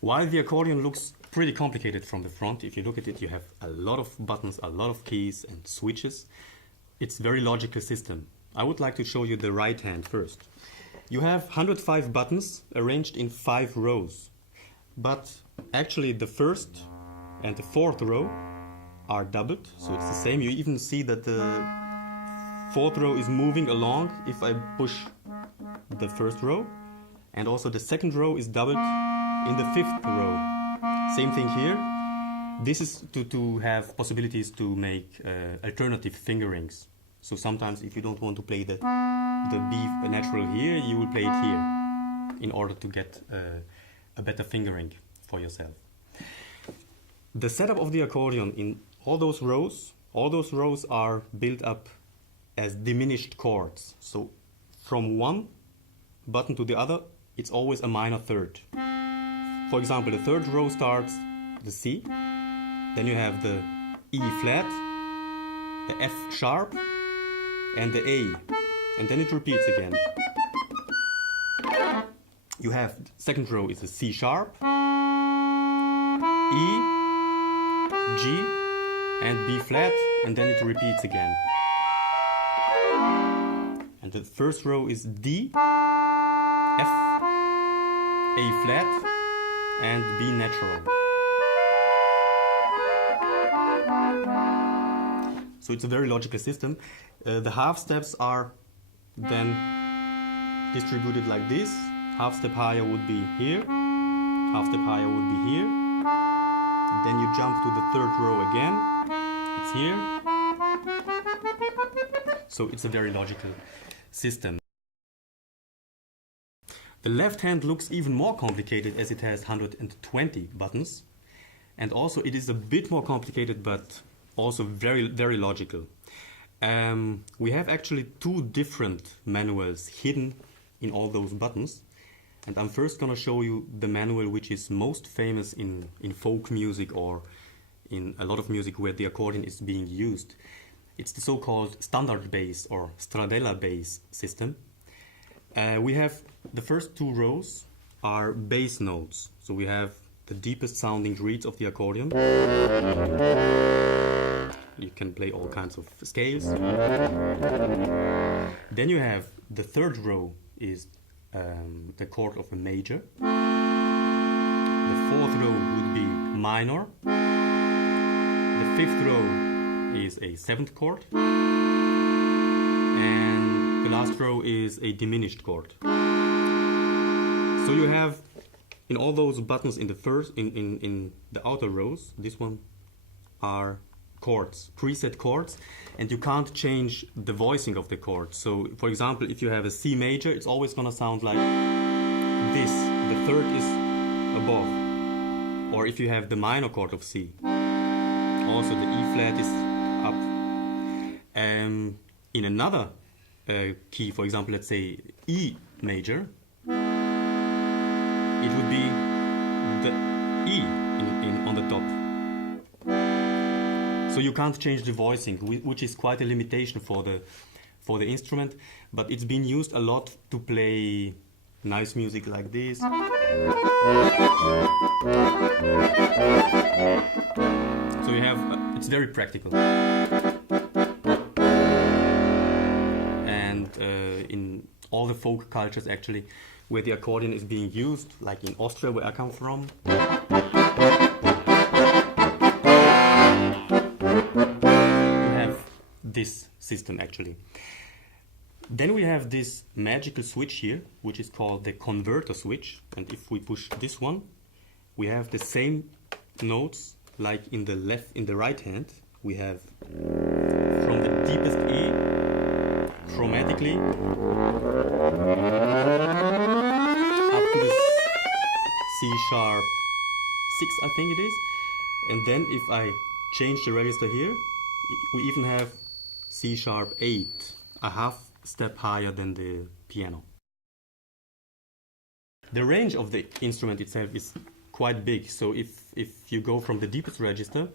While the accordion looks pretty complicated from the front, if you look at it, you have a lot of buttons, a lot of keys and switches. It's a very logical system. I would like to show you the right hand first. You have 105 buttons arranged in 5 rows. But actually the first and the fourth row are doubled, so it's the same. You even see that the fourth row is moving along if I push the first row. And also the second row is doubled in the fifth row. Same thing here. This is to have possibilities to make alternative fingerings. So sometimes if you don't want to play the B natural here, you will play it here in order to get a better fingering for yourself. The setup of the accordion in all those rows are built up as diminished chords. So from one button to the other, it's always a minor third. For example, the third row starts the C, then you have the E flat, the F sharp, and the A, and then it repeats again. You have second row is the C sharp, E, G, and B flat, and then it repeats again. And the first row is D, F, A flat, and B natural. So it's a very logical system. The half steps are then distributed like this. Half step higher would be here, half step higher would be here. Then you jump to the third row again, it's here. So it's a very logical system. The left hand looks even more complicated as it has 120 buttons. And also it is a bit more complicated, but also very, very logical. We have actually 2 different manuals hidden in all those buttons. And I'm first going to show you the manual which is most famous in folk music or in a lot of music where the accordion is being used. It's the so-called standard bass or Stradella bass system. We have the first 2 rows are bass notes. So we have the deepest sounding reeds of the accordion. You can play all kinds of scales. Then you have the third row is the chord of a major. The fourth row would be minor. The fifth row is a 7th chord. And the last row is a diminished chord. So you have in all those buttons in the first in the outer rows, this one are chords, preset chords, and you can't change the voicing of the chord. So for example, if you have a C major, it's always gonna sound like this. The third is above. Or if you have the minor chord of C, also the E flat is up. In another key, for example, let's say E major, it would be the E on the top. So you can't change the voicing, which is quite a limitation for the instrument, but it's been used a lot to play nice music like this. So you have, it's very practical. And in all the folk cultures actually, where the accordion is being used, like in Austria where I come from, this system actually. Then we have this magical switch here, which is called the converter switch. And if we push this one, we have the same notes like in the right hand. We have from the deepest E, chromatically, up to the C sharp 6, I think it is. And then if I change the register here, we even have C sharp 8, a half step higher than the piano. The range of the instrument itself is quite big, so if you go from the deepest register,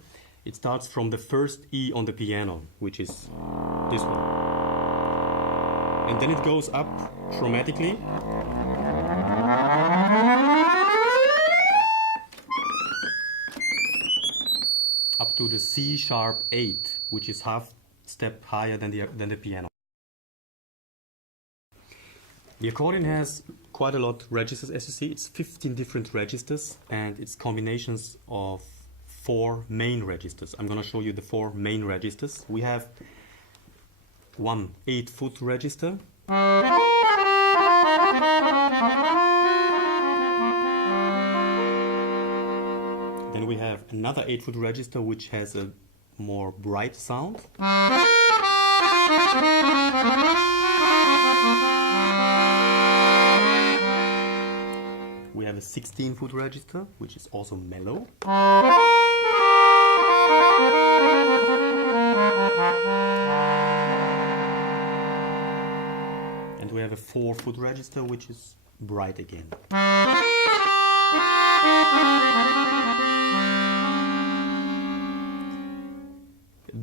it starts from the first E on the piano, which is this one. And then it goes up chromatically up to the C sharp 8, which is half step higher than the piano. The accordion has quite a lot of registers, as you see. It's 15 different registers, and it's combinations of 4 main registers. I'm going to show you the 4 main registers. We have one 8-foot register. Then we have another 8-foot register which has a more bright sound. We have a 16-foot register which is also mellow. And we have a 4-foot register which is bright again.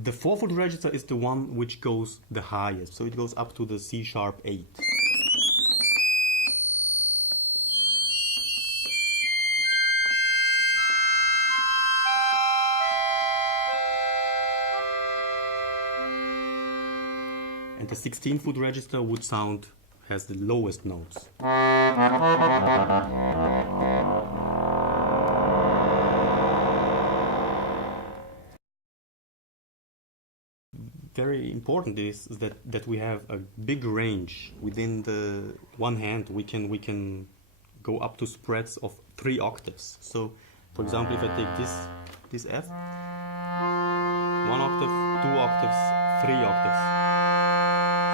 The 4-foot register is the one which goes the highest, so it goes up to the C sharp 8. And the 16-foot register has the lowest notes. Very important is that we have a big range. Within the one hand we can go up to spreads of 3 octaves. So for example, if I take this F, 1 octave, 2 octaves, 3 octaves.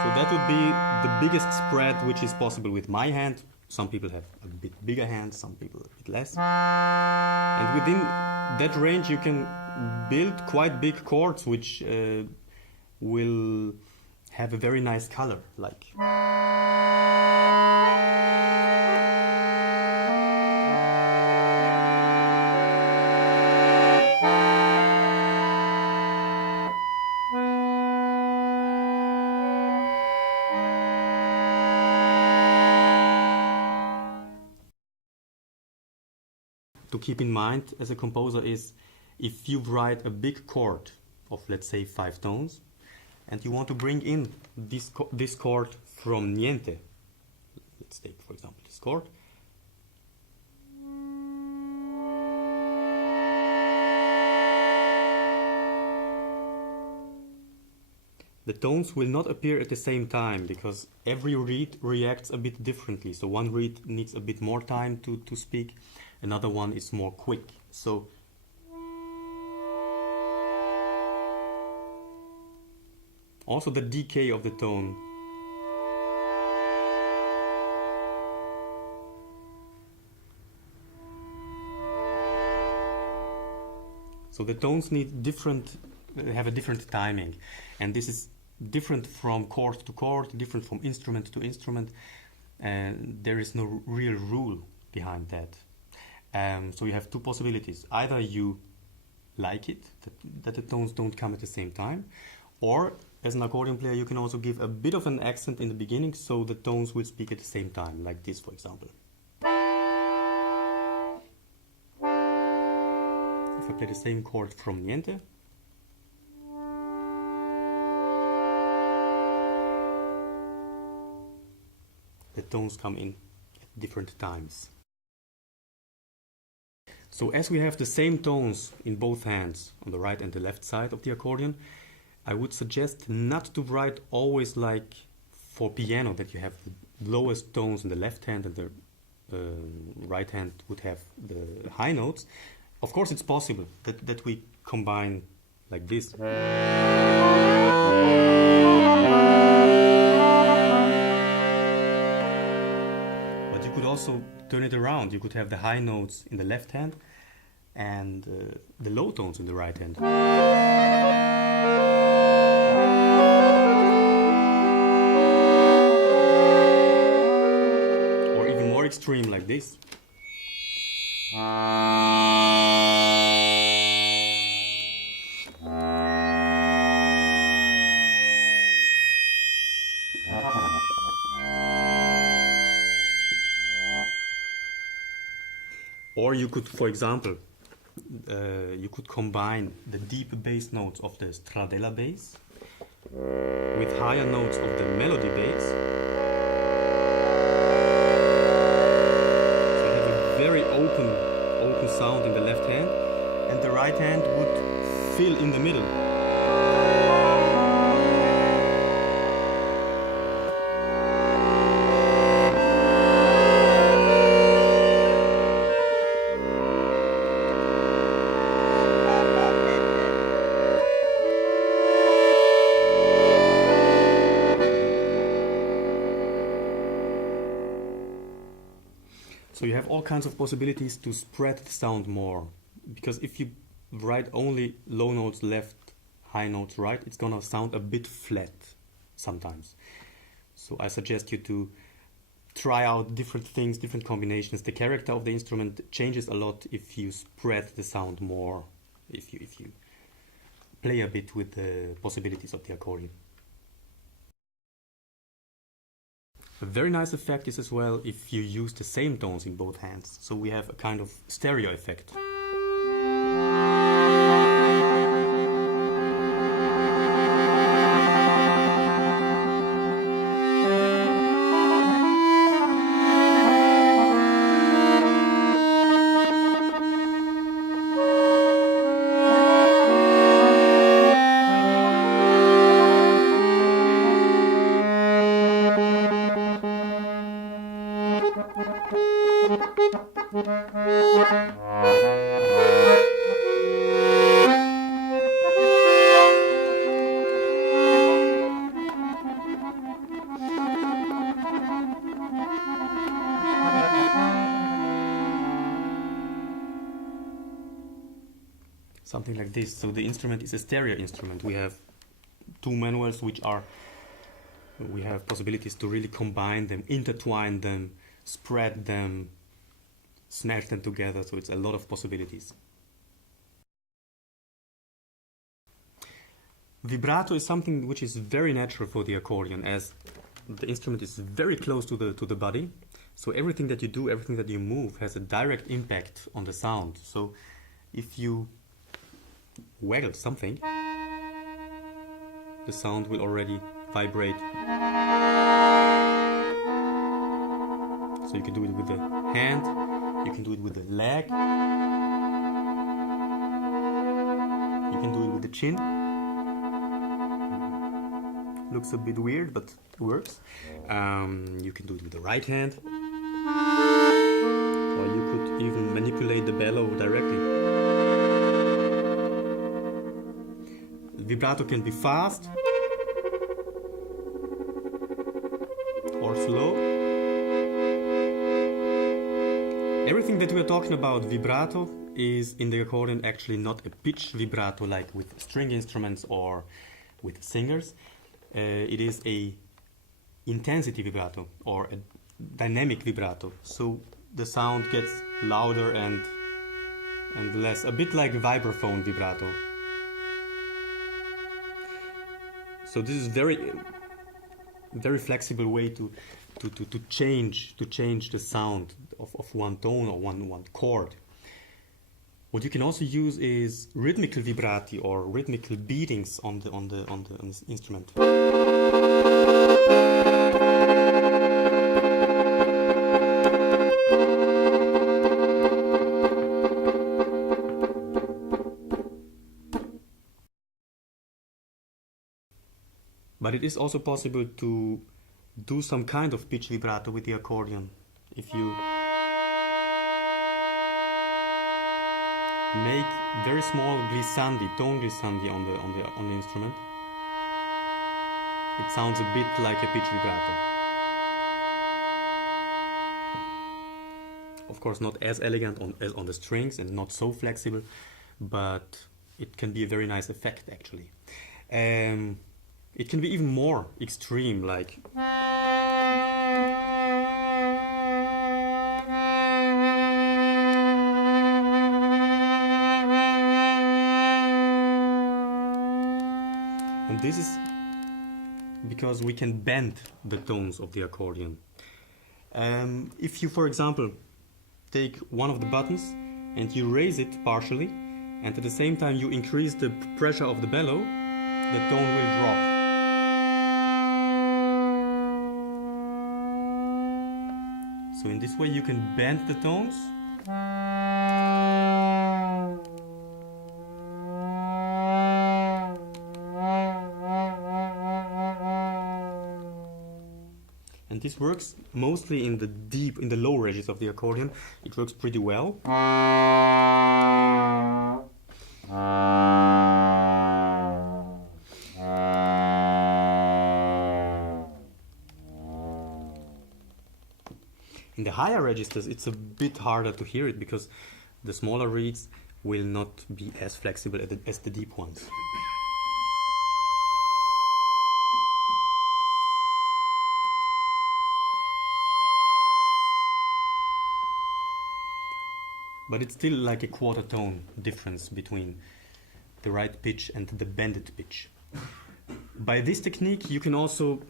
So that would be the biggest spread which is possible with my hand. Some people have a bit bigger hands, some people a bit less. And within that range you can build quite big chords which will have a very nice color, like. To keep in mind as a composer is, if you write a big chord of, let's say, 5 tones, and you want to bring in this chord from niente. Let's take, for example, this chord. The tones will not appear at the same time because every reed reacts a bit differently. So one reed needs a bit more time to speak, another one is more quick. So also the decay of the tone. So the tones have a different timing, and this is different from chord to chord, different from instrument to instrument, and there is no real rule behind that. So you have 2 possibilities. Either you like it, that the tones don't come at the same time, or as an accordion player you can also give a bit of an accent in the beginning so the tones will speak at the same time, like this, for example. If I play the same chord from niente, the tones come in at different times. So as we have the same tones in both hands, on the right and the left side of the accordion, I would suggest not to write always like for piano, that you have the lowest tones in the left hand and the right hand would have the high notes. Of course it's possible that we combine like this. But you could also turn it around. You could have the high notes in the left hand and the low tones in the right hand. Or even more extreme like this. Or you could, for example, you could combine the deep bass notes of the stradella bass with higher notes of the melody bass. So you have a very open sound in the left hand, and the right hand would fill in the middle. So you have all kinds of possibilities to spread the sound more, because if you write only low notes left, high notes right, it's gonna sound a bit flat sometimes. So I suggest you to try out different things, different combinations. The character of the instrument changes a lot if you spread the sound more, if you play a bit with the possibilities of the accordion. A very nice effect is as well if you use the same tones in both hands. So we have a kind of stereo effect. Something like this. So the instrument is a stereo instrument. We have two manuals we have possibilities to really combine them, intertwine them, spread them, smash them together. So it's a lot of possibilities. Vibrato is something which is very natural for the accordion, as the instrument is very close to the body. So everything that you do, everything that you move has a direct impact on the sound. So if you waggle something, the sound will already vibrate. So you can do it with the hand, you can do it with the leg, you can do it with the chin. Looks a bit weird, but it works. You can do it with the right hand, or you could even manipulate the bellow directly. Vibrato can be fast or slow. Everything that we're talking about vibrato is in the accordion actually not a pitch vibrato like with string instruments or with singers. It is a intensity vibrato or a dynamic vibrato. So the sound gets louder and less, a bit like vibraphone vibrato. So this is very flexible way to change the sound of one tone or one chord. What you can also use is rhythmical vibrati or rhythmical beatings on the instrument. But it is also possible to do some kind of pitch vibrato with the accordion. If you make very small glissandi, tone glissandi on the instrument, it sounds a bit like a pitch vibrato. Of course, not as elegant as on the strings and not so flexible, but it can be a very nice effect actually. It can be even more extreme, like and this is because we can bend the tones of the accordion. If you, for example, take one of the buttons and you raise it partially, and at the same time you increase the pressure of the bellow, the tone will drop. So in this way you can bend the tones. And this works mostly in the low ranges of the accordion. It works pretty well. In the higher registers, it's a bit harder to hear it because the smaller reeds will not be as flexible as the deep ones. But it's still like a quarter tone difference between the right pitch and the bended pitch. By this technique you can also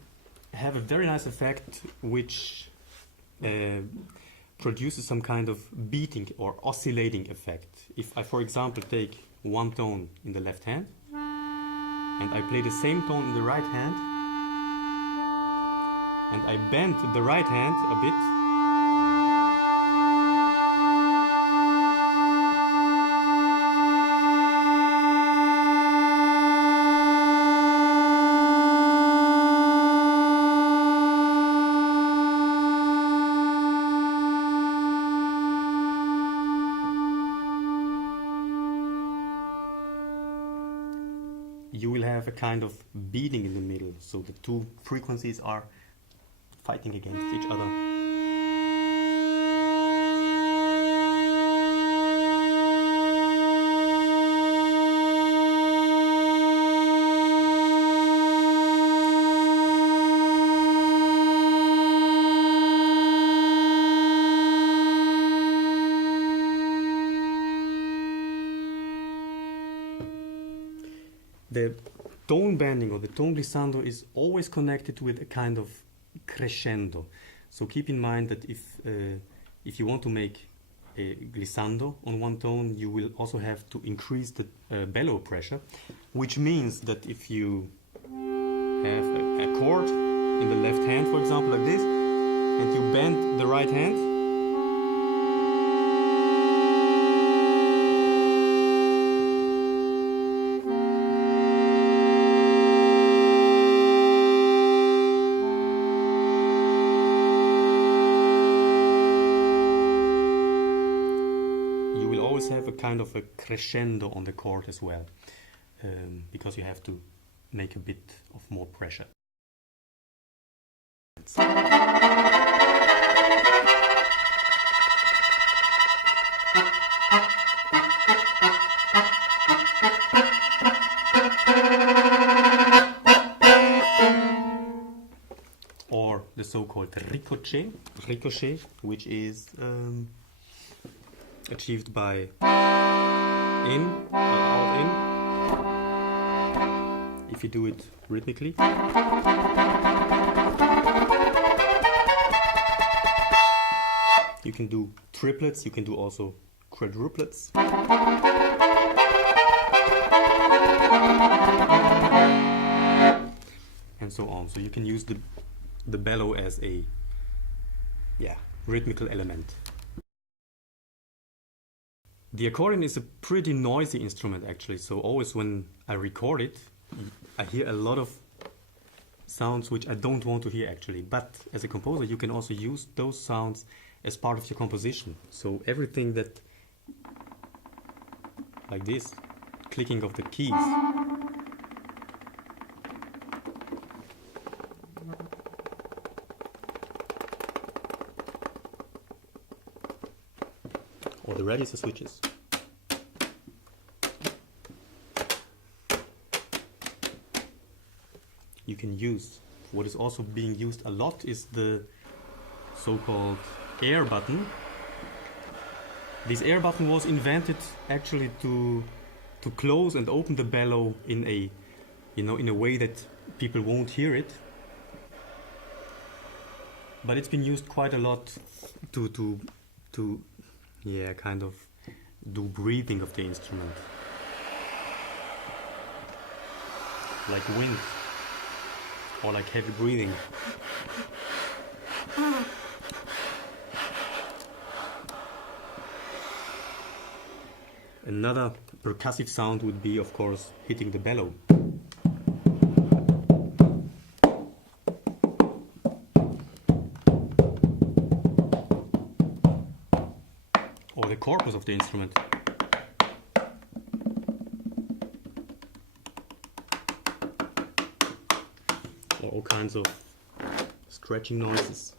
have a very nice effect which produces some kind of beating or oscillating effect. If I, for example, take one tone in the left hand and I play the same tone in the right hand and I bend the right hand a bit, you will have a kind of beating in the middle, so the two frequencies are fighting against each other. The tone bending or the tone glissando is always connected with a kind of crescendo. So keep in mind that if you want to make a glissando on one tone, you will also have to increase the bellow pressure, which means that if you have a chord in the left hand, for example, like this, and you bend the right hand, have a kind of a crescendo on the chord as well, because you have to make a bit of more pressure. Or the so-called ricochet, which is achieved by in, out, in. If you do it rhythmically. You can do triplets, you can do also quadruplets. And so on. So you can use the bellow as a rhythmical element. The accordion is a pretty noisy instrument actually, so always when I record it, I hear a lot of sounds which I don't want to hear actually. But as a composer you can also use those sounds as part of your composition. So everything that, like this, clicking of the keys, or the register switches. You can use. What is also being used a lot is the so-called air button. This air button was invented actually to close and open the bellow in a in a way that people won't hear it. But it's been used quite a lot to kind of do breathing of the instrument, like wind or like heavy breathing. Another percussive sound would be, of course, hitting the bellow. Or the corpus of the instrument. Or all kinds of scratching noises.